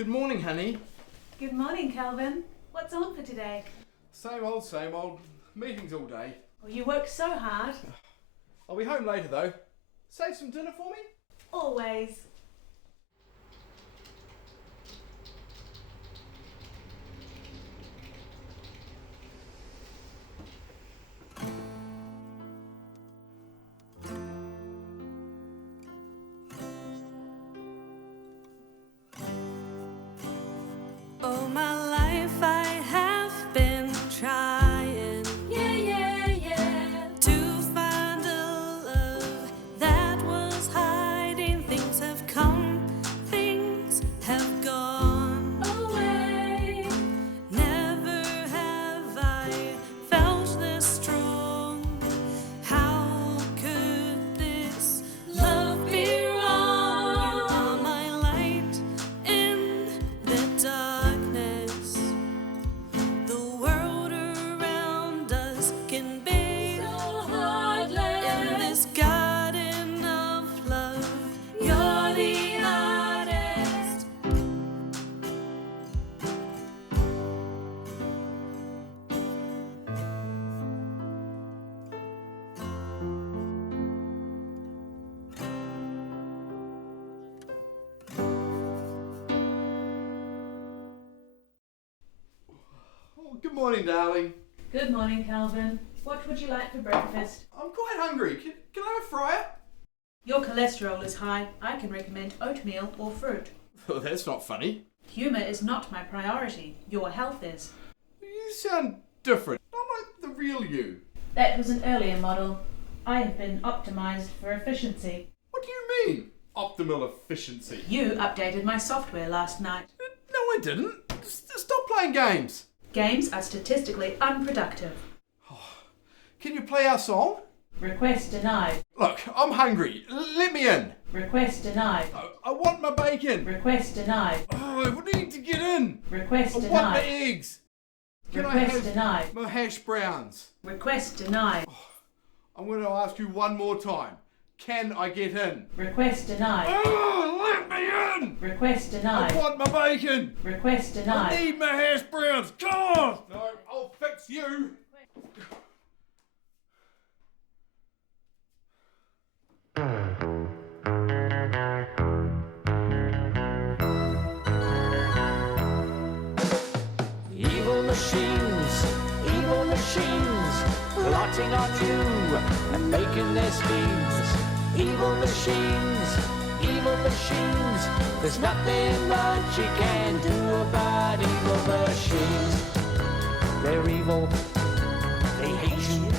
Good morning, honey. Good morning, Calvin. What's on for today? Same old, same old. Meetings all day. Well, you work so hard. I'll be home later though. Save some dinner for me? Always. All my life I have been trying, to find a love that was hiding. Things have come, things have gone away. Never have I felt this strong. How could this love be wrong? You are my light in the darkness. The world around us can be so heartless. In this garden of love, you're the artist. Oh, good morning, darling. Good morning, Calvin. What would you like for breakfast? I'm quite hungry. Can I have a fryer? Your cholesterol is high. I can recommend oatmeal or fruit. Oh, that's not funny. Humour is not my priority. Your health is. You sound different. Not like the real you. That was an earlier model. I have been optimised for efficiency. What do you mean? Optimal efficiency. You updated my software last night. No, I didn't. Stop playing games. Games are statistically unproductive. Can you play our song? Request denied. Look, I'm hungry. Let me in. Request denied. I want my bacon. Request denied. Oh, I need to get in. Request I want my denied. eggs. Can I Request have denied. my hash browns? Request denied. I'm going to ask you one more time. Can I get in? Request denied. Oh, let me in! Request I denied. want my bacon! Request I denied. need my hash browns! Come on! No, I'll fix you! Evil machines, plotting on you and making their schemes. Evil machines, there's nothing much you can do about evil machines. They're evil, they hate you,